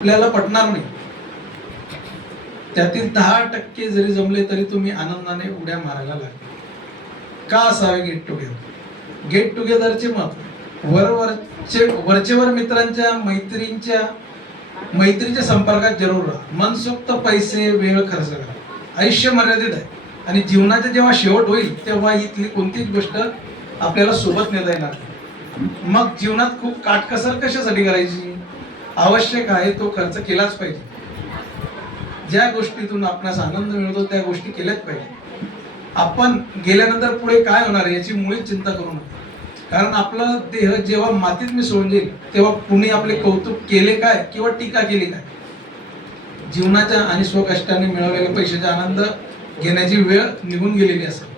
आपल्याला पटणार नाही. त्यातील दहा टक्के जरी जमले तरी तुम्ही आनंदाने उड्या मारायला लागले. का असावे गेट टुगेदर गेट टुगेदरचे मत वरवरचे वरचेवर मित्रांच्या मैत्रींच्या मैत्रीच्या संपर्कात जरूर राहा. मनसोक्त पैसे वेळ खर्च करा. आयुष्य मर्यादित आहे. आणि जीवनाचा जेव्हा शेवट होईल तेव्हा इथली कोणतीच गोष्ट आपल्याला सोबत नेता येणार मग जीवनात खूप काटकसर कशासाठी करायची? आवश्यक आहे तो खर्च केलाच पाहिजे. ज्या गोष्टीतून आपणास आनंद मिळतो त्या गोष्टी केल्याच पाहिजे. आपण गेल्यानंतर पुढे काय होणार याची मुळीच चिंता करू नका. कारण आपला देह जेव्हा मातीत मिसळून जाईल तेव्हा कुणी आपले कौतुक केले काय किंवा टीका केली काय? जीवनाच्या आणि स्वकष्टाने मिळवलेल्या पैशाचा आनंद घेण्याची वेळ निघून गेलेली असेल.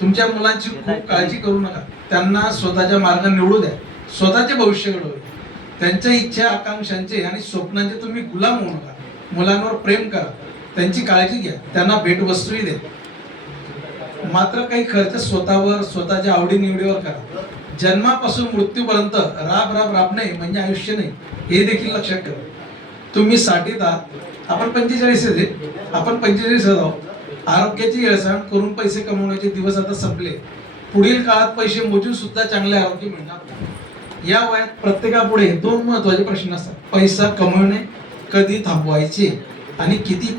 तुमच्या मुलांची खूप काळजी करू नका. त्यांना स्वतःच्या मार्ग निवडू द्या. स्वतःचे भविष्य घडवू त्यांच्या इच्छा आकांक्षांचे आणि स्वप्नांचे तुम्ही गुलाम होऊ नका मुलांवर प्रेम करा. त्यांची काळजी घ्या. त्यांना भेटवस्तूही द्या. मात्र काही खर्च स्वतःवर स्वतःच्या आवडीनिवडीवर करा. जन्मापासून मृत्यूपर्यंत राब राब राबणे म्हणजे आयुष्य नाही. हे देखील लक्षात ठेवा. तुम्ही साठीत आहात. आपण पंचेचाळीस आहे आपण पंचेचाळीस आहोत. आरोग्याची येळसाण करून पैसे कमवण्याचे दिवस आता संपले. पुढील काळात पैसे मोजून सुद्धा चांगले आरोग्य मिळणार नाही. या वयात प्रत्येकापुढे दोन महत्त्वाचे प्रश्न असतात. पैसा कमवणे कधी थांबवायचे आणि किती